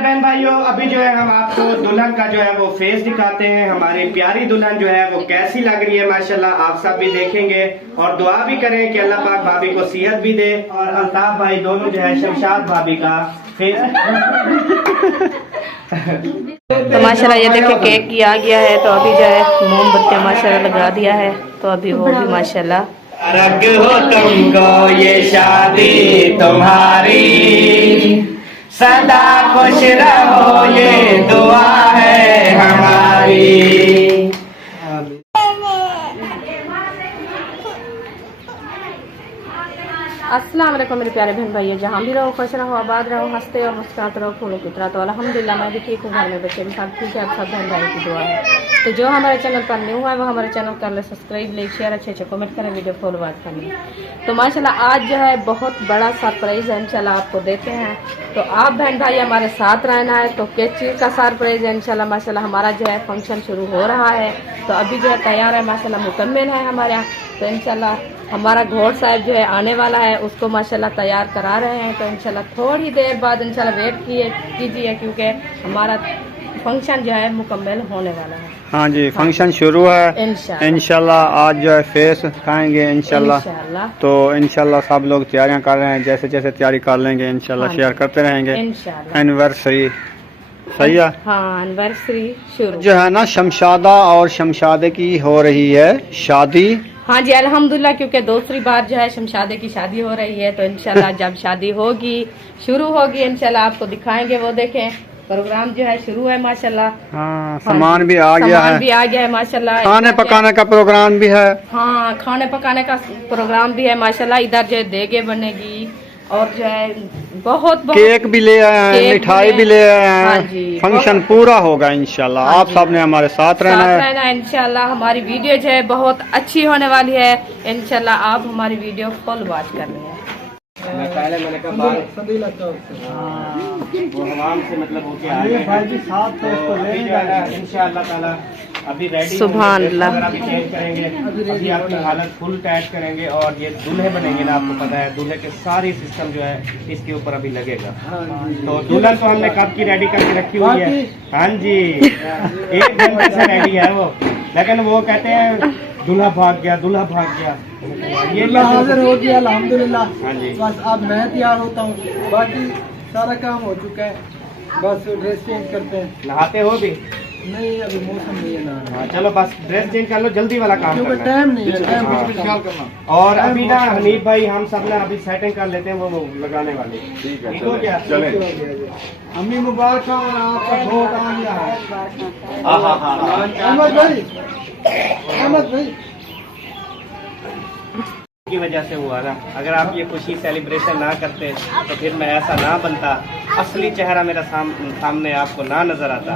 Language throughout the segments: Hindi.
प्यारे बहन भाइयों, अभी जो है हम आपको दुल्हन का जो है वो फेस दिखाते हैं। हमारी प्यारी दुल्हन जो है वो कैसी लग रही है माशाल्लाह, आप सब भी देखेंगे और दुआ भी करें कि अल्लाह पाक भाभी को सेहत भी दे। और अल्ताफ भाई दोनों जो है शमशाद भाभी का फेस तो माशाल्लाह ये देखिए केक की आ गया है, तो अभी जो है मोमबत्तियाँ माशाल्लाह लगा दिया है, तो अभी वो भी माशाल्लाह रग हो तुमको ये शादी तुम्हारी, सदा खुश रहो ये दुआ है हमारी। अस्सलाम वालेकुम मेरे प्यारे बहन भाइयों, जहाँ भी रहो खुश रहो, आबाद रहो, हंसते और मुस्कुराते रहो फूलों की तरह। तो अल्हम्दुलिल्लाह मैं भी ठीक हूँ, घर में बच्चे भी सब ठीक है, आप सब बहन भाई की दुआ है। तो जो हमारे चैनल पर न्यू है वो हमारे चैनल कर ले सब्सक्राइब, लाइक शेयर, अच्छे कमेंट करें, वीडियो फॉरवर्ड करें। तो माशाल्लाह आज जो है बहुत बड़ा सरप्राइज़ है, इंशाल्लाह आपको देते हैं। तो आप बहन भाई हमारे साथ रहना है। तो किस चीज़ का सरप्राइज़ है इंशाल्लाह माशाल्लाह हमारा जो है फंक्शन शुरू हो रहा है, तो अभी जो है तैयार है माशाल्लाह, मुकम्मल है हमारे यहाँ। तो इंशाल्लाह हमारा घोड़ साहब जो है आने वाला है, उसको माशाल्लाह तैयार करा रहे हैं। तो इंशाल्लाह थोड़ी देर बाद इंशाल्लाह वेट कीजिए, क्योंकि हमारा फंक्शन जो है मुकम्मल होने वाला है। हाँ जी, फंक्शन शुरू है इंशाल्लाह। आज जो है फेस खाएंगे इंशाल्लाह। तो इंशाल्लाह सब लोग तैयारियां कर रहे हैं, जैसे जैसे तैयारी कर लेंगे इंशाल्लाह शेयर करते रहेंगे। एनिवर्सरी सही है, हाँ एनिवर्सरी शुरू जो है ना, शमशादा और शमशादे की हो रही है शादी। हाँ जी अल्हम्दुलिल्लाह, क्योंकि दूसरी बार जो है शमशादे की शादी हो रही है। तो इंशाल्लाह जब शादी होगी शुरू होगी इंशाल्लाह आपको दिखाएंगे, वो देखें प्रोग्राम जो है शुरू है माशाल्लाह। हाँ, सामान भी आ गया है माशाल्लाह, खाने पकाने का प्रोग्राम भी है। हाँ खाने पकाने का प्रोग्राम भी है माशाल्लाह। इधर जो है देगे बनेगी और जो है बहुत केक भी ले आए हैं, मिठाई भी ले आए हैं। हाँ जी, फंक्शन पूरा होगा इंशाल्लाह। हाँ आप सब ने हमारे साथ रहना है इंशाल्लाह। हमारी वीडियो जो है बहुत अच्छी होने वाली है इंशाल्लाह, आप हमारी वीडियो फुल वॉच कर रहे हैं। पहले मैंने कहा वो हमाम से मतलब होके आ गए इंशाअल्लाह ताला। अभी रेडी सुभान अल्लाह, अभी चेंज करेंगे, अभी आपकी हालत फुल टाइट करेंगे। और ये दूल्हे बनेंगे ना, आपको पता है दूल्हे के सारी सिस्टम जो है इसके ऊपर अभी लगेगा। तो दुल्हन तो हमने कब की रेडी करके रखी हुई है। हाँ जी, 1 घंटे से रेडी है वो, लेकिन वो कहते हैं दूल्हा भाग गया, दूल्हा भाग गया। ये हाजिर हो गया अल्हम्दुलिल्लाह। हाँ जी, बस अब मैं तैयार होता हूँ, बाकी सारा काम हो चुका है, बस ड्रेस चेंज करते हैं। नहाते हो भी? नहीं अभी मौसम नहीं है ना। हाँ चलो बस ड्रेस चेंज कर लो, जल्दी वाला काम क्योंकि करना है। टाइम नहीं है, टाइम हाँ। का ख्याल करना। और अभी ना हनीफ भाई हम सब ना अभी सेटिंग कर लेते हैं वो लगाने वाली। ठीक हो गया, चले। अम्मी मुबारक और आपका भोग आ गया है। हाँ अहमद भाई, अहमद भाई की वजह से हुआ ना। अगर आप ये खुशी सेलिब्रेशन ना करते तो फिर मैं ऐसा ना बनता, असली चेहरा मेरा सामने आपको ना नजर आता।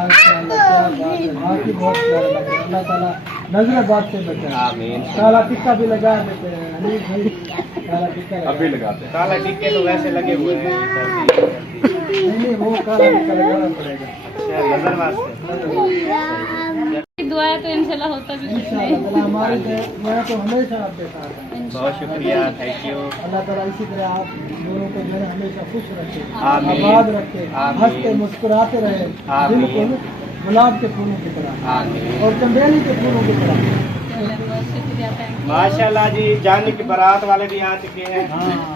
अल्लाह ताला नजर से बचाए। आमीन। काला टिक्का भी लगा देते हैं, काला टिक्का अभी लगाते हैं। काला टिक्के तो वैसे लगे हुए हैं, नहीं वो काला टिक्का लगाना पड़ेगा। अच्छा, नजर वास्ते दुआ तो इंशाल्लाह होता भी इंशाल्लाह हमारे मैं तो हमेशा आपके साथ है। बहुत शुक्रिया, थैंक यू। अल्लाह ताला इसी तरह आप दोनों को जो है हमेशा खुश रखे, आमीन। आबाद रखे, आमीन। हंसते मुस्कुराते रहे, आमीन। बिल्कुल गुलाब के फूलों की तरह आमीन। और चंदेली के फूलों की तरह। माशाल्लाह जी, जाने की बारात वाले भी आ चुके हैं,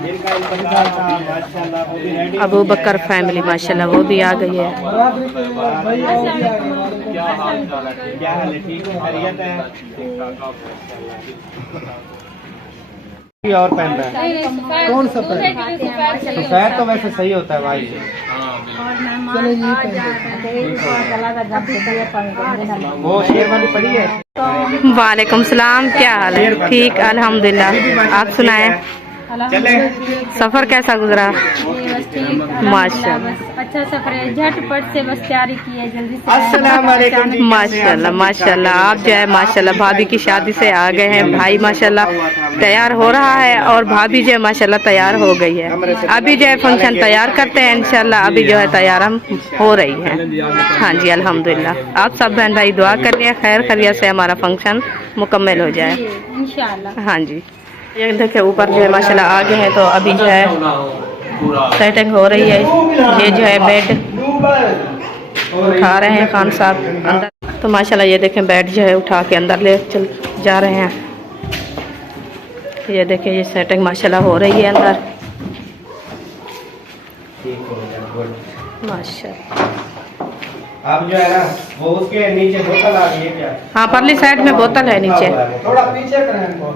जिनका इंतजार था माशाल्लाह वो भी रेडी। अबू बकर फैमिली माशाल्लाह वो भी आ गई है। बराबरी के भाई और भी आ गए। क्या हाल चाल है? क्या हाल है? ठीक है, खैरियत है? और पहन रहा है कौन सा पहन? सफेद तो वैसे सही होता है भाई। चलो ये पहन। वो शेरवानी पड़ी है। वालेकुम सलाम, क्या हाल है? ठीक अल्हम्दुलिल्लाह, आप सुनाएं चले। सफर कैसा गुजरा? माशाल्लाह अच्छा सफर है, झटपट से बस तैयारी की है, जल्दी से। अस्सलाम वालेकुम जी। माशाल्लाह माशाल्लाह, आप जो है माशाल्लाह भाभी की शादी से आ गए हैं। भाई माशाल्लाह तैयार हो रहा है और भाभी जो है माशाल्लाह तैयार हो गई है। अभी जो है फंक्शन तैयार करते हैं इंशाल्लाह, अभी जो है तैयार हम हो रही है। हाँ जी अल्हम्दुलिल्लाह, आप सब बहन भाई दुआ करिए खैर खैरियत से हमारा फंक्शन मुकम्मल हो जाए इंशाल्लाह। हाँ जी, ये देखिए ऊपर जो है माशाल्लाह आ गए हैं। तो अभी जो है सेटिंग हो रही है। ये जो है बेड उठा रहे हैं खान साहब अंदर। तो माशाल्लाह ये देखें बेड जो है उठा के अंदर ले चल जा रहे हैं। ये देखें ये सेटिंग माशाल्लाह हो रही है अंदर माशाल्लाह। अब जो है ना वो उसके नीचे बोतल आ गई है क्या? हाँ परली साइड में बोतल है नीचे। थोड़ा पीछे करें इनको।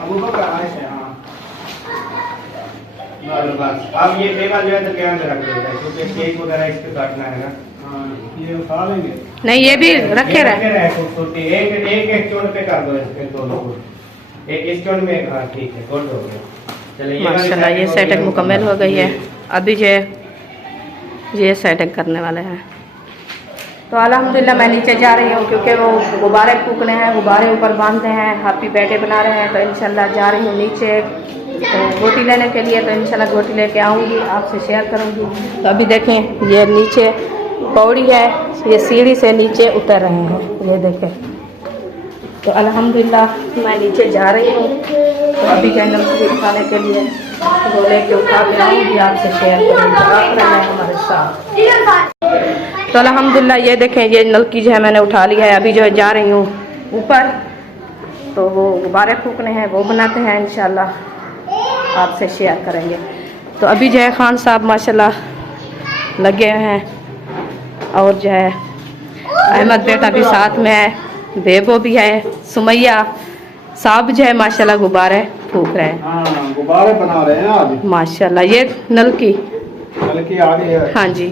अब ऊपर का ऐसे हाँ। बस अब ये टेबल जो है तो ध्यान रख देता है क्योंकि केक वगैरह इस पे काटना है ना। हाँ ये उठा लेंगे। नहीं ये भी रखे रहे। खूबसूरती एक चोट पे कर दो इसके दोनों को। एक इस चोट में हाँ ठीक है गुड हो गया। चलिए माशाल्लाह ये सेटिंग मुकम्मल हो गई है। अभी जो है ये सेटिंग करने वाले हैं। तो अल्हम्दुलिल्लाह मैं नीचे जा रही हूँ क्योंकि वो गुब्बारे फूकने हैं, गुब्बारे ऊपर बांधते हैं, हैप्पी बर्थडे बना रहे हैं। तो इंशाल्लाह जा रही हूँ नीचे तो गोटी लेने के लिए। तो इंशाल्लाह गोटी लेके आऊँगी, आपसे शेयर करूँगी। तो अभी देखें ये नीचे पौड़ी है, ये सीढ़ी से नीचे उतर रहे हैं, ये देखें। तो अल्हम्दुलिल्लाह मैं नीचे जा रही हूँ। तो अभी जैनब को खाने के लिए गोले के उठा के आऊँगी, आपसे शेयर करूँगी। आप रहें हमारे साथ। तो अल्हम्दुलिल्लाह ये देखें ये नलकी जो है मैंने उठा लिया है। अभी जो है जा रही हूँ ऊपर तो वो गुब्बारे फूकने हैं, वो बनाते हैं इंशाल्लाह आपसे शेयर करेंगे। तो अभी जो है खान साहब माशाल्लाह लगे हैं और जो है अहमद बेटा भी साथ में है, बेबो भी है, सुमैया साहब जो है माशाल्लाह गुब्बारे फूक रहे हैं। हाँ गुब्बारे बना रहे हैं आज माशाल्लाह। ये नलकी आ गई है। हाँ जी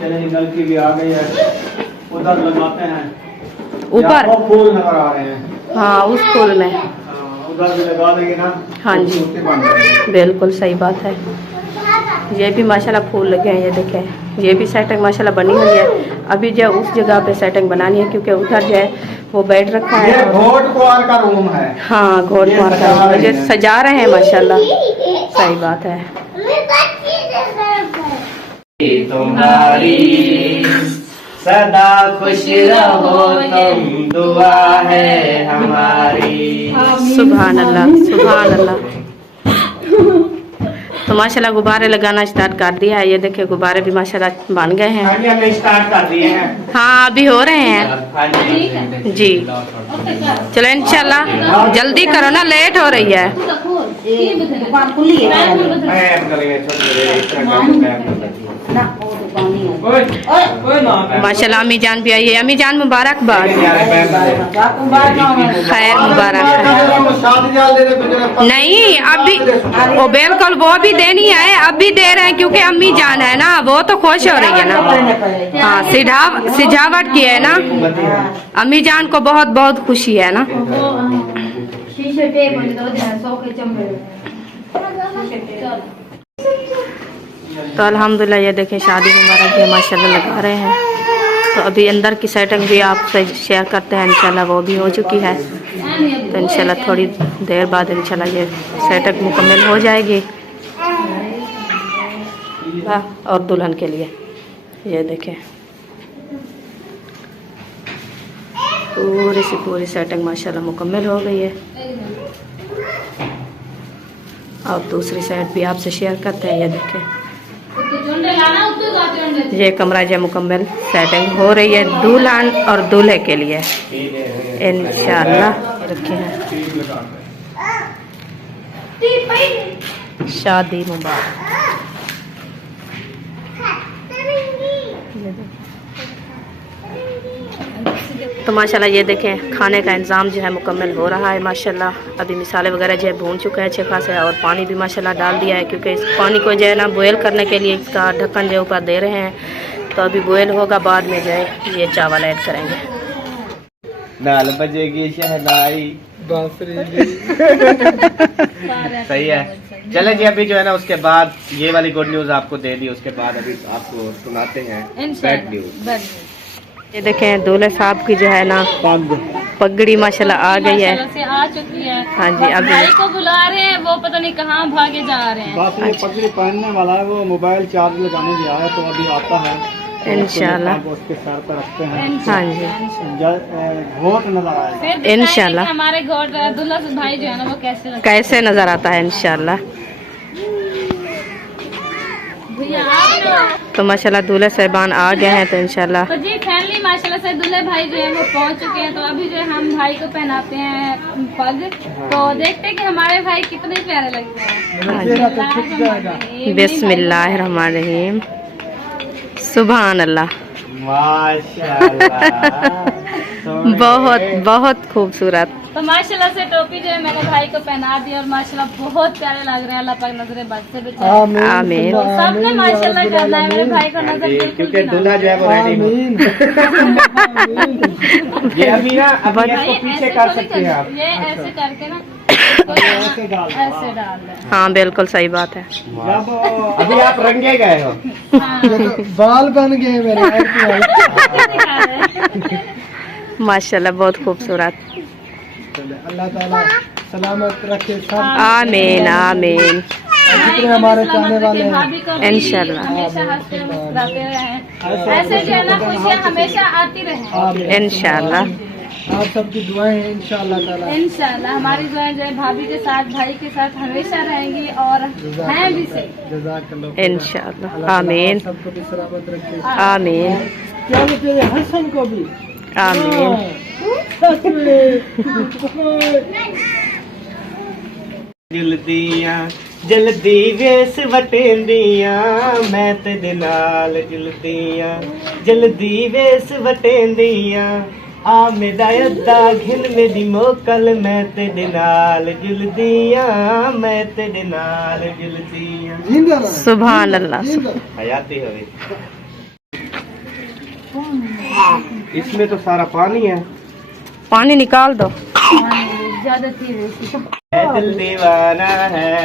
चलिए नलकी भी आ गई है। उधर लगाते हैं ऊपर फूल नजर आ रहे हैं। हाँ उस फूल में उधर भी लगा देंगे ना। हाँ जी बिल्कुल सही बात है। ये भी माशाल्लाह फूल लगे हैं, ये देखें ये भी सेटिंग माशाल्लाह बनी हुई है। अभी जो उस जगह पे सेटिंग बनानी है क्योंकि उधर जो है वो बेड रखा है। ये घोट कुंवर का रूम है। हाँ घोट कुंवर का रूम है, सजा रहे हैं माशाल्लाह सही बात है। तुम्हारी सदा खुश रहो तुम दुआ है हमारी। सुभान अल्लाह सुभान अल्लाह। तो माशाल्लाह गुब्बारे लगाना स्टार्ट कर दिया है। ये देखिए गुब्बारे भी माशाल्लाह बन गए हैं। हमने स्टार्ट कर दिए हैं। हाँ अभी हो रहे हैं जी। चलो इंशाल्लाह जल्दी करो ना, लेट हो रही है। माशाल्लाह अम्मी जान भी आई है। अम्मी जान मुबारकबाद, खैर मुबारक। नहीं अभी वो बिल्कुल वो भी देनी है, अब भी दे रहे हैं क्योंकि अम्मी जान है ना, वो तो खुश हो रही है ना। हाँ सिजावट की है ना, अम्मी जान को बहुत बहुत खुशी है ना। तो अल्हम्दुलिल्लाह ये देखें शादी मुबारक भी माशाल्लाह लगा रहे हैं। तो अभी अंदर की सेटिंग भी आपसे शेयर करते हैं इंशाल्लाह, वो भी हो चुकी है। तो इंशाल्लाह थोड़ी देर बाद इंशाल्लाह ये सेटिंग मुकम्मल हो जाएगी और दुल्हन के लिए ये देखें पूरी सी पूरी सेटिंग माशाल्लाह मुकम्मल हो गई है। और दूसरी साइड भी आपसे शेयर करते हैं। ये देखें ये कमरा जो मुकम्मल सेटिंग हो रही है दुल्हन और दूल्हे के लिए इंशाल्लाह। रखे हैं शादी मुबारक। तो माशाल्लाह ये देखें खाने का इंतज़ाम जो है मुकम्मल हो रहा है माशाल्लाह। अभी मिसाले वगैरह जो है भून चुके हैं अच्छे खासे और पानी भी माशाल्लाह डाल दिया है क्योंकि इस पानी को जो है ना बॉयल करने के लिए इसका ढक्कन जो ऊपर दे रहे हैं। तो अभी बॉयल होगा, बाद में जो है ये चावल ऐड करेंगे। दाल बजेगी शहनाई सही है। चले जी अभी जो है ना उसके बाद ये वाली गुड न्यूज़ आपको दे दी, उसके बाद अभी आपको सुनाते हैं बैड न्यूज़। ये देखें दूल्हे साहब की जो है ना पगड़ी माशाल्लाह आ गई है, आ चुकी है। हाँ जी अभी भाई को बुला रहे हैं, वो पता नहीं कहाँ भागे जा रहे हैं। बस ये पगड़ी पहनने वाला है, वो मोबाइल चार्ज लगाने गया है तो अभी आता है इंशाल्लाह। उसके सर पर रखते हैं। हाँ जी घोट नजर आएगा इंशाल्लाह। हमारे घोट दूल्हा भाई जो है ना वो कैसे नजर आता है इंशाल्लाह। तो माशाल्लाह दूल्हे साहबान आ गए हैं, तो इंशाल्लाह तो जी फैमिली माशाल्लाह से दूल्हे भाई जो है वो पहुंच चुके हैं। तो अभी जो है हम भाई को पहनाते हैं पग। तो देखते हैं कि हमारे भाई कितने प्यारे लगते हैं। बिस्मिल्लाहिर्रहमानिर्रहीम, सुभान अल्लाह। माशाल्लाह बहुत बहुत खूबसूरत। तो माशाल्लाह से टोपी जो है मैंने भाई को पहना दी और माशाल्लाह बहुत प्यारे लग रहे हैं। अल्लाह पाक नजरें बद से बचाए। आमीन। तो सबने माशाल्लाह करना है मेरे भाई को नजर बिल्कुल क्योंकि भी ना दूल्हा जो है वो रेडी हो। ये अभी ना अभी इसको पीछे कर सकते हैं आप। ये ऐसे करके ना ऐसे डाल दें। हाँ बिल्कुल सही बात है। अभी आप रंगे गए हो। हाँ। बाल बन गए मेरे। माशाल्लाह बहुत खूबसूरत। अल्लाह ताला सलामत रखे सब। आमीन आमीन जितने हमारे चाहने वाले हैं इंशाल्लाह। हमेशा हंसते मुस्कुराते रहें। ऐसे जो है ना खुशियाँ हमेशा आती रहें। इंशाल्लाह। आप सबकी दुआएं हैं इंशाल्लाह ताला। इंशाल्लाह हमारी दुआएं जो है भाभी के साथ भाई के साथ हमेशा रहेंगी और हैं भी सही। जज़ाकल्लाह। इंशाल्लाह आमीन सबको भी सलामत रखे। आमीन क्या तेरे हसन को भी आमीन। जुलदियां जल्दी वेस वटेंदियां मैं तेरे नाल जुलदियां जल्दी वेस वटेंदियां आ मेरा अद्दा घिन मेरी मोकल मैं तेरे नाल जुलदियां मैं तेरे नाल जुलदियां। सुभान अल्लाह। हयाती हुई। इसमें तो सारा पानी है। पानी निकाल दो। ज्यादा तेज दिल दीवाना है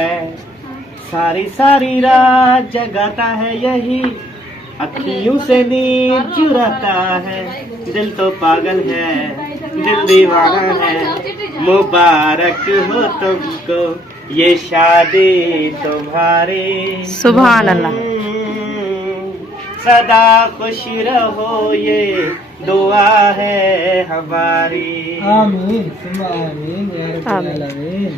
सारी सारी रात जगाता है यही अखियों से नींद चुराता है दिल तो पागल है दिल दीवाना है मुबारक हो तुमको ये शादी तुम्हारी। सुभान अल्लाह। सदा खुश रहो ये दुआ है हमारी। आमीन आमीन या रब्बल आलमीन।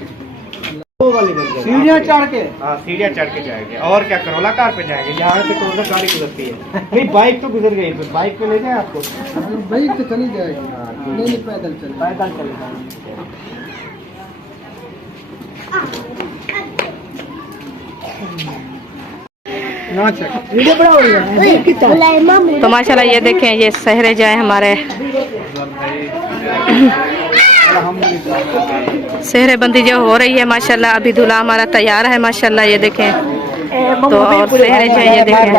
सीढ़ियाँ चढ़ के। हाँ सीढ़ियाँ चढ़ के जाएंगे और क्या करोला कार पे जाएंगे। यहाँ से कौन सा गाड़ी गुजरती है? नहीं बाइक तो गुजर गई। तो बाइक पे ले जाए आपको? बाइक तो चली जाएगी। नहीं पैदल चले। पैदल चले जाएंगे। तो माशाल्लाह ये देखें, ये सहरे जाए हमारे सहरे बंदी जो हो रही है माशाल्लाह। अभी दूल्हा हमारा तैयार है माशाल्लाह। ये देखें तो और सहरे जाए ये देखें।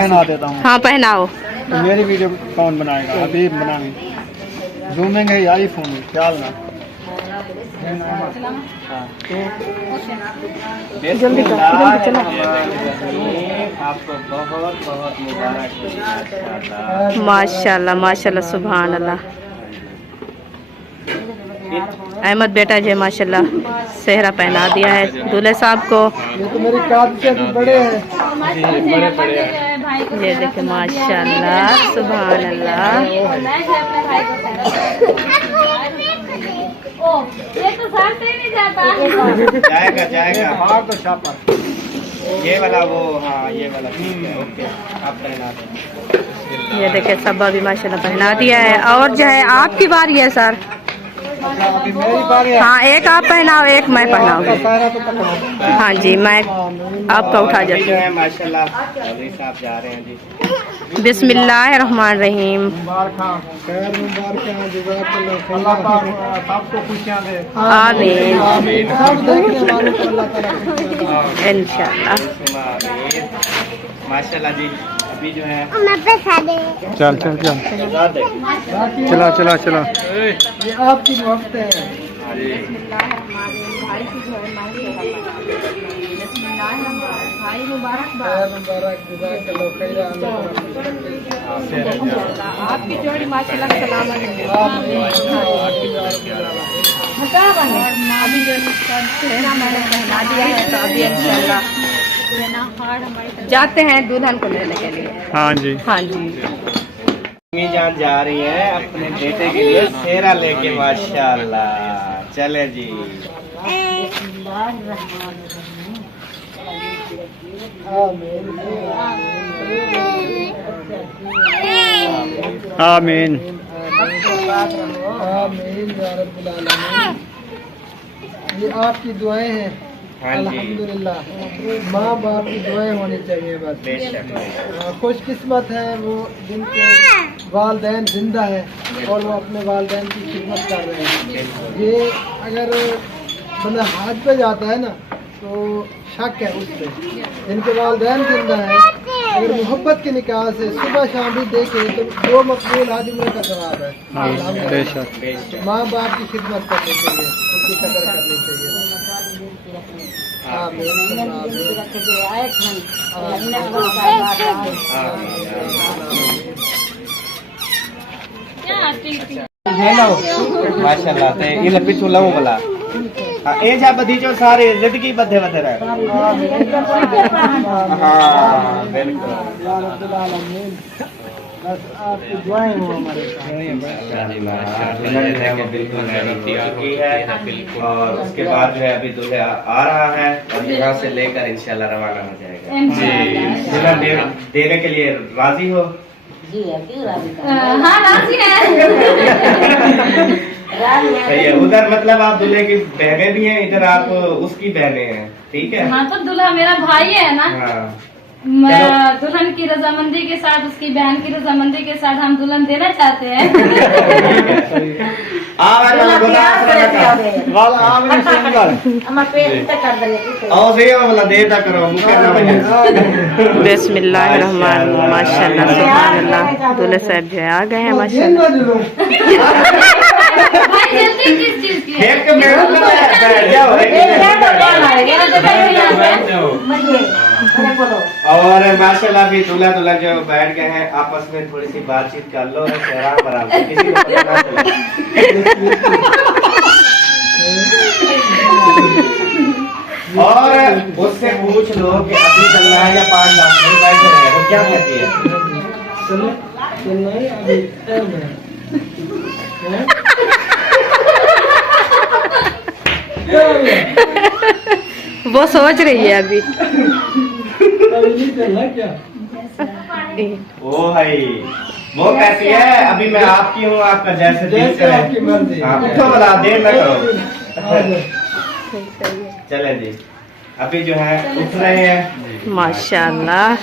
हाँ पहनाओ। तो मेरी वीडियो कौन बनाएगा? अभी बनाएंगे झूमेंगे यार फोन ख्याल ना। जल्दी चलो। आपको बहुत बहुत मुबारक माशाल्लाह माशाल्लाह सुभान अल्लाह। अहमद बेटा जो माशाल्लाह सेहरा पहना दिया है दूल्हे साहब को। ये तो मेरी काद से भी बड़े हैं। ये देखे माशाल्लाह सुभान अल्लाह। ये तो सर से ही नहीं जाता। जाएगा जाएगा। हाँ तो छापा ये वाला वो। हाँ ये वाला ठीक है। ओके आप पहना दें। ये देखे सब अभी माशाल्लाह पहना दिया है। और जो है आपकी बारी है सर। हाँ एक आप पहनाओ एक मैं पहनाऊँ। हाँ जी मैं आपका उठा जाती हूँ। माशाल्लाह अभी साहब जा रहे हैं जी। बिस्मिल्लाहिर्रहमानिर्रहीम। आमीन इंशाल्लाह। माशाल्लाह जी अभी जो है चल चल चल चला चला चला। ये आपकी वक्त है। भाई मुबारक मुबारक जज़ाकल्लाह खैरा। आपकी जोड़ी माशाल्लाह सलामत है। अभी जो सेहरा मैंने पहना दिया है तो अभी इंशाल्लाह जाते हैं दुल्हन को लेने के लिए। हाँ जी हाँ जी अम्मी जान जा रही है अपने बेटे के लिए सेहरा लेके। माशाल्लाह चले जी। आमीन। ये आपकी दुआएं हैं। हाँ जी। अल्हम्दुलिल्लाह, माँ बाप की दुआएं होनी चाहिए बस। खुशकिस्मत है वो जिनके वालदैन जिंदा है और वो अपने वालदैन की खिदमत कर रहे हैं। ये अगर बंदा हज पे जाता है ना तो शक है उस पे। जिनके वालदैन जिंदा है अगर मोहब्बत के निकाह से सुबह शाम भी देखे तो वो मकबूल हज उम्र का सवाब है। बेशक। माँ बाप की खिदमत करनी चाहिए, उनकी कदर करनी चाहिए। माशाल्लाह ते ये लपी चूल्हा वाला ए जा बधी जो सारे जिंदगी बधे बधे रहे। हाँ बिल्कुल। बस आपकी दुआएं हो हमारे बिल्कुल और उसके बाद जो है अभी दूल्हा आ रहा है और यहाँ से लेकर इंशाल्लाह रवाना हो जाएगा। जी दूल्हा देने के लिए राजी हो? हाँ राजी है। सही है। उधर मतलब आप दूल्हे की बहनें भी हैं, इधर आप उसकी बहनें हैं, ठीक है? हाँ तो दूल्हा मेरा भाई है ना। हाँ। दुल्हन की रजामंदी के साथ उसकी बहन की रजामंदी के साथ हम दुल्हन देना चाहते हैं। बिस्मिल्लाहिर्रहमानिर्रहीम। माशाल्लाह सुभानअल्लाह, दूल्हे साहब जो है आ गए हैं माशाल्लाह। भाई जल्दी किस चीज की है? और माशाल्लाह भी दूल्हा दुल्हन जो बैठ गए हैं आपस में थोड़ी सी बातचीत कर लो, चेहरा बराबर किसी को पता ना चले। और उससे पूछ लो कि अभी चलना है या 5 लाख में बैठे रहे, वो क्या कहती है? वो सोच रही है अभी। ओ भाई वो कहती है अभी मैं आपकी हूँ, आपका जैसे दिल करे। उठो वाला देर न करो। चले जी अभी जो है उठ रहे हैं माशाल्लाह।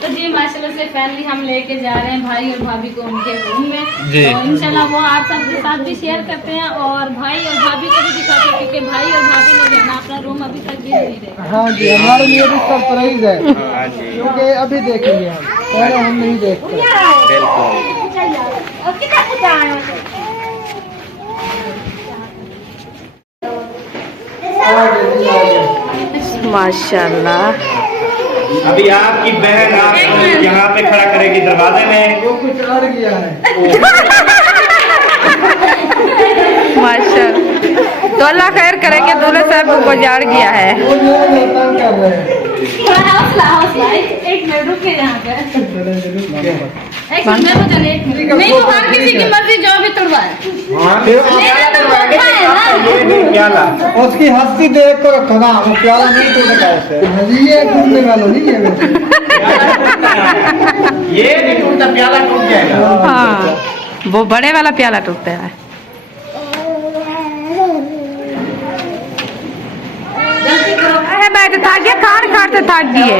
तो जी माशाल्लाह से फैमिली हम लेके जा रहे हैं भाई और भाभी को उनके रूम में। तो इंशाल्लाह वो आप सबके साथ भी शेयर करते हैं और भाई और भाभी को भी दिखाते हैं, क्योंकि भाई और भाभी ने देखना अपना रूम अभी तक भी नहीं देखा। हाँ जी, हमारे लिए भी सरप्राइज है हाँ जी क्योंकि अभी देखेंगे हम, पहले हम नहीं देखते। माशाल्लाह। अभी आपकी बहन आपको यहाँ पे खड़ा करेगी दरवाजे में। वो कुछ अड़ गया है। माशाल्लाह, तो अल्लाह खैर करेंगे। दूल्हे साहब को जाड़ गया है। वो जो है तंग कर रहे हैं। हौसला हौसला एक मिनट रुके यहाँ पे। एक मिनट तो चले, नहीं तो हर किसी की मर्जी जो भी तोड़वाए। प्याला उसकी हस्ती देख कर रखा, वो प्याला नहीं टूटेगा उससे। ये टूटने वाला नहीं है वैसे। ये नहीं टूटता, प्याला टूट जाएगा। हाँ वो बड़े वाला प्याला टूटता है। बैठे थक गया, खान खाते थक गए।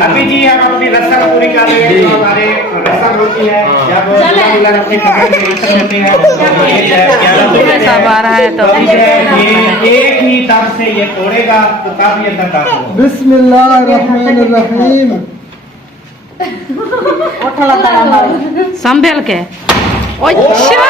अभी जी हम अपनी रस्म पूरी कर रहे हैं। हमारे रस्म होती है जब अपने कपड़े करते हैं सब आ रहा है तो ये एक ही तब से ये तोड़ेगा तो तब ये तक होगा। बिस्मिल्लाहिर्रहमानिर्रहीम। संभल के। अच्छा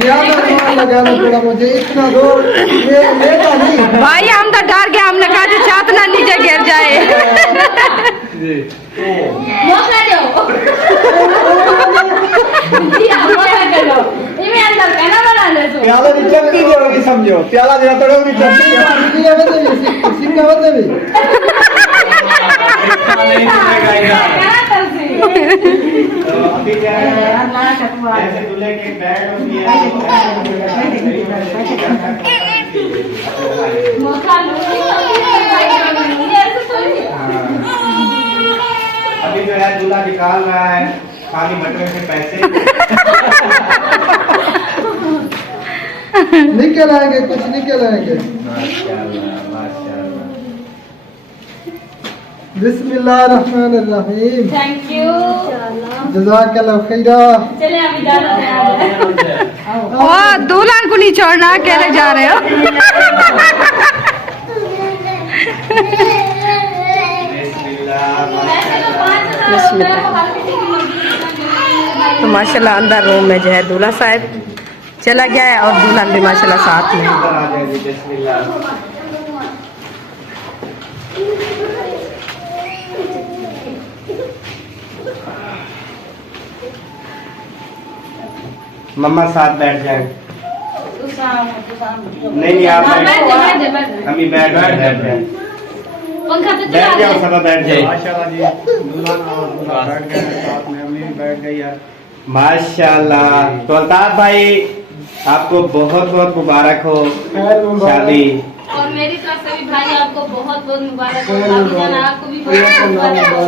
ज्यादा मार लगाना पड़ा मुझे, इतना जोर ये लेता नहीं। भाई हम तो डर गए, हमने कहा जो छात ना नीचे गिर जाए। मौका दो। जी आप मौका दो। ये मैं अंदर कहना बना दे तो। प्याला नीचे समझो प्याला देना तोड़ो नहीं सिक्का बदले भी तो अभी क्या है जैसे दूल्हे के बैग होती है अभी जो है दूल्हा निकाल रहा है खाली बटवे से पैसे निकल आएंगे, कुछ निकल आएंगे। माशाल्लाह माशाल्लाह। बिस्मिल्लाहिर्रहमानिर्रहीम। Thank you. जज़ाकल्लाह खैरा। चले अभी जा रहे हैं। ओ दुल्हन को नहीं छोड़ना, अकेले जा रहे हो। तो माशाल्लाह अंदर रूम में जो है दूल्हा साहब चला गया है और दुल्हन भी माशाल्लाह साथ में। अंदर आ जाए जी, बिस्मिल्लाह। मम्मा साथ बैठ जाए। नहीं आप हम ही बैठ जाए। पंखा तो बैठ जाओ, सब बैठ जाए। माशाल्लाह जी दुल्हन और दूल्हा बैठ गए साथ में, अम्मी भी बैठ गई है। माशाल्लाह। तो अल्ताफ भाई आपको बहुत बहुत मुबारक हो शादी। और मेरी तरफ से भी भाई आपको बहुत बहुत मुबारक हो। भाभी जान आपको भी बहुत मुबारक हो।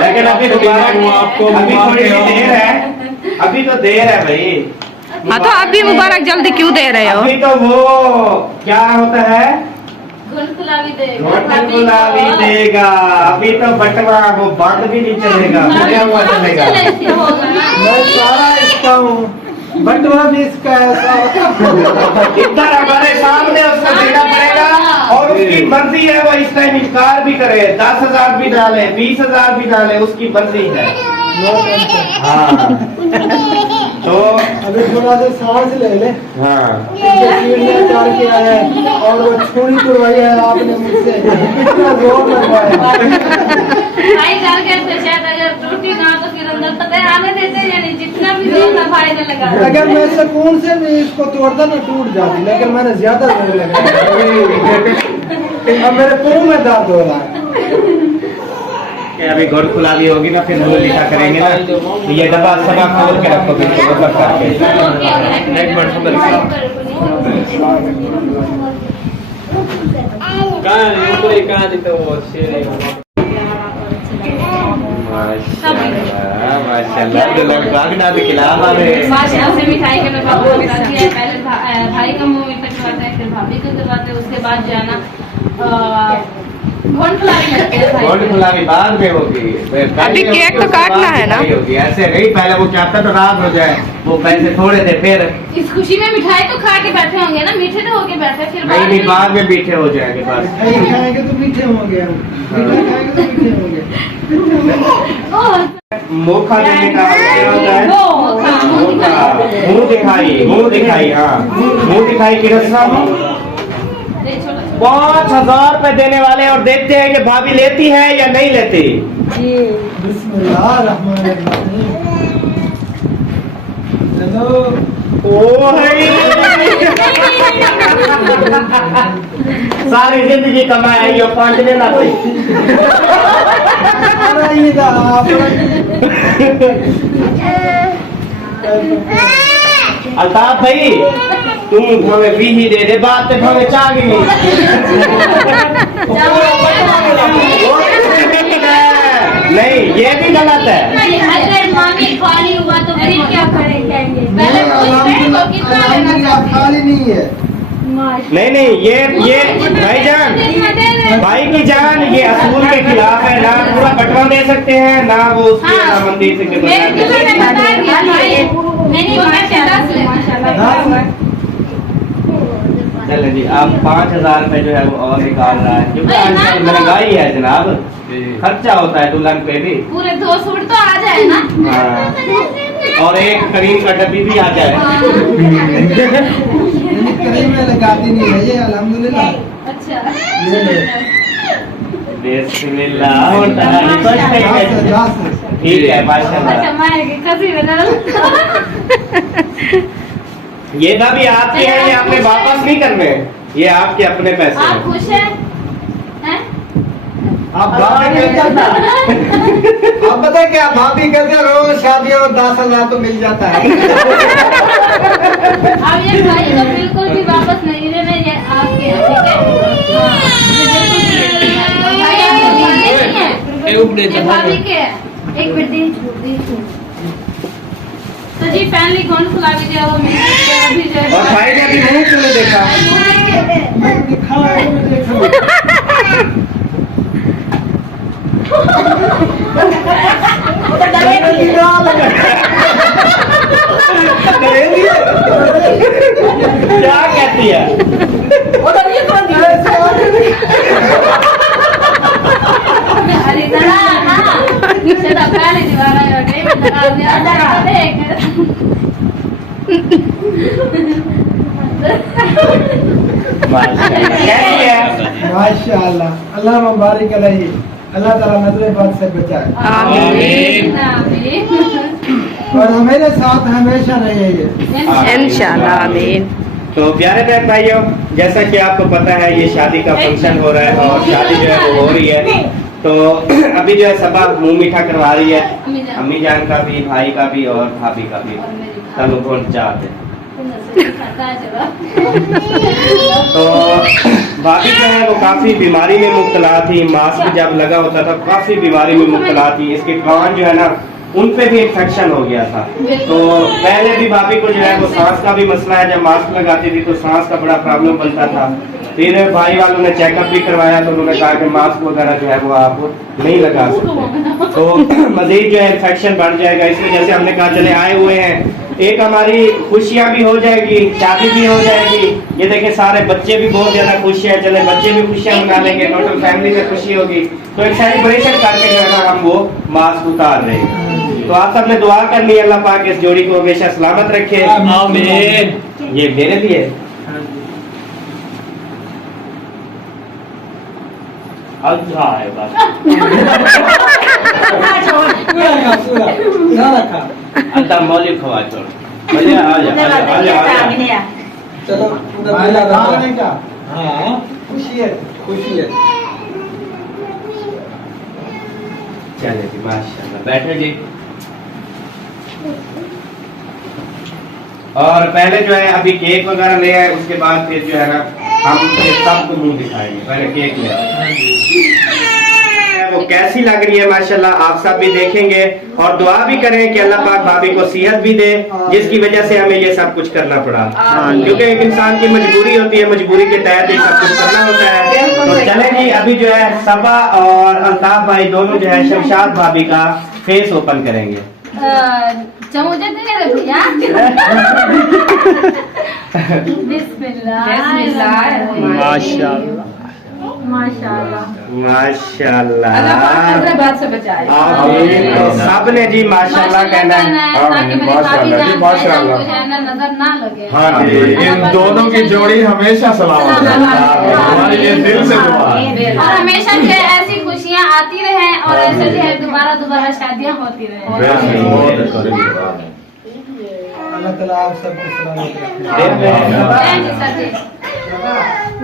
लेकिन अभी मुबारक हो आपको, अभी थोड़ी सी देर है, अभी तो देर है भाई। हाँ तो आप भी मुबारक जल्दी क्यों दे रहे हो? अभी तो वो क्या होता है गुलगुलाबी देगा। गुलाबी देगा। अभी तो बटवा वो बंद भी नहीं चलेगा, खुला हुआ चलेगा। मैं सारा इसका हूँ, बटवा भी इसका है सारा। इधर हमारे सामने उसको देना पड़ेगा और उसकी मर्जी है वो इस टाइम इनकार भी करे, 10,000 भी डाले, 20,000 भी डाले, उसकी मर्जी है। हाँ तो अभी थोड़ा सा सांस ले ले। हाँ उतार के आया है और वो छुरी तुड़वाई है आपने मुझसे, इतना जोर लगवाया। भाई डर गए थे शायद अगर टूटी ना तो फिर अंदर तक आने देते या नहीं, जितना भी जोर था भाई ने लगा। अगर मैं सुकून से भी इसको तोड़ता ना टूट जाती, लेकिन मैंने ज्यादा जोर लगाया। अब मेरे मुंह में दर्द हो रहा है। अभी घोड़ खुलावी होगी ना फिर हम लिखा करेंगे ना। ये डब्बा सभा खोल के रखो से मिठाई के बाबू पहले भाई का मुंह में कटवाते हैं, फिर भाभी को करवाते हैं, उसके बाद जाना घोड़ खुलावी बाद में होगी। अभी केक तो काटना है ना। होगी ऐसे नहीं, पहले वो क्या था तो रात हो जाए, वो पैसे थोड़े थे फिर इस खुशी में मिठाई तो खा के बैठे होंगे ना, मीठे तो होके बैठे, फिर नहीं बाद में मीठे हो जाएंगे बस। खाएंगे तो मीठे होंगे, मीठा खाएंगे तो मीठे होंगे। मोखा देने का क्या होता है? मुंह दिखाई, मुंह दिखाई। हाँ मुंह दिखाई की रस्म 5,000 रुपए देने वाले और देखते हैं कि भाभी लेती है या नहीं लेती। बिस्मिल्लाहिर्रहमानिर्रहीम। चलो सारी जिंदगी कमाया ये 5 दिन आती। अल्ताफ भाई तुम हमें भी ही दे दे, बात तो हमें चाह नहीं। नहीं ये भी गलत है। अगर मामी खाली हुआ तो फिर क्या करेंगे? खाली नहीं है। नहीं ये भाईजान, भाई की जान ये असूल के खिलाफ है ना। पूरा बटवा दे सकते हैं ना, वो उसके मंदिर से चले जी। आप 5,000 रुपए जो है वो और निकाल रहा है, क्योंकि आजकल महंगाई है जनाब, खर्चा होता है दुल्हन पे भी। पूरे 2 सूट तो आ जाए ना। हाँ और एक करीम का डब्बी भी आ जाए। करीम में लगाती नहीं है ये, अल्हम्दुलिल्लाह। अच्छा बिस्मिल्लाह ठीक है माशाल्लाह। अच्छा मारेगी कभी बना। ये भाभी आपके हैं, ये आपने वापस नहीं करने हैं, ये आपके अपने पैसे आप हैं। खुश हैं? हैं? आप भाभी कहते आप पता है क्या भाभी कहते रोज शादियों में 10,000 तो मिल जाता है। अब ये भाई को बिल्कुल भी वापस नहीं लेना, ये आपके हैं, ठीक है? भाई आपके भाभी नहीं है, ये भाभी के है। एक मिनट दी। तो जी फैमिली कौन खुला भी जो वो मिल अभी जो है और भाई ने अभी मुंह क्यों नहीं देखा? क्या कहती है? अरे ना सेटा पहले दीवार है ओके मैं लगा दिया देख कैसी है? माशाअल्लाह अल्लाह मुबारक अलैहि, अल्लाह ताला नजर बद से बचाए आमीन आमीन और हमारे साथ हमेशा रहे ये। इंशाल्लाह आमीन। तो प्यारे बहन भाइयों, जैसा कि आपको पता है ये शादी का फंक्शन हो रहा है और शादी जो है वो हो रही है, तो अभी जो है सबा मुंह मीठा करवा रही है, अम्मी जान का भी, भाई का भी और भाभी का भी। तनु कौन जाते तो भाभी जो है वो काफी बीमारी में मुब्तला थी, मास्क जब लगा होता था काफी बीमारी में मुब्तला थी, इसके कान जो है ना उन पे भी इन्फेक्शन हो गया था। तो पहले भी भाभी को जो है वो सांस का भी मसला है, जब मास्क लगाती थी तो सांस का बड़ा प्रॉब्लम बनता था। फिर भाई वालों ने चेकअप भी करवाया तो उन्होंने कहा कि मास्क वगैरह जो है वो आप नहीं लगा सकते, तो मजीद जो है इन्फेक्शन बढ़ जाएगा। इस वजह से हमने कहा चले आए हुए हैं, एक हमारी खुशियां भी हो जाएगी, शादी भी हो जाएगी। ये देखें सारे बच्चे भी बहुत ज्यादा खुश हैं, चले बच्चे भी खुशियां मना लेंगे, टोटल फैमिली में खुशी होगी। तो एक सेलिब्रेशन करके जो है ना हम वो मास्क उतार रहे हैं। तो आप सबने दुआ करनी है अल्लाह पाक इस जोड़ी को हमेशा सलामत रखे। आमीन। ये मेरे लिए अच्छा है बस अद्दा मौलिक खवा छोड़ भैया आ जा चलो क्या हाँ खुशी है चले जी माशाल्लाह, बैठे जी। और पहले जो है अभी केक वगैरह ले आए, उसके बाद फिर जो है ना हम सबको मुंह दिखाएंगे। पहले केक ले आए, वो कैसी लग रही है माशाल्लाह, आप सब भी देखेंगे और दुआ भी करें कि अल्लाह पाक भाभी को सेहत भी दे, जिसकी वजह से हमें ये सब कुछ करना पड़ा, क्योंकि एक इंसान की मजबूरी होती है, मजबूरी के तहत ये सब कुछ करना होता है। तो चले जी, अभी जो है सबा और अल्ताफ भाई दोनों जो है शमशाद भाभी का फेस ओपन करेंगे। मुझे दे रहे भैया बिस्मिल्लाह माशाल्लाह माशाल्लाह बात से बचाए। सब ने जी माशाल्लाह कहना है, ताकि मेरी भाभी जान माशाल्लाह नजर ना लगे। हाँ जी, इन दोनों की जोड़ी हमेशा सलामत रहे, हमारी ये दिल से दुआ है। और हमेशा जो है ऐसी खुशियाँ आती रहे और ऐसे जो है दोबारा शादियाँ होती रहे। अल्लाह ताला आप सबको सलामत रखे।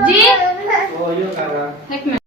जी एक मिनट।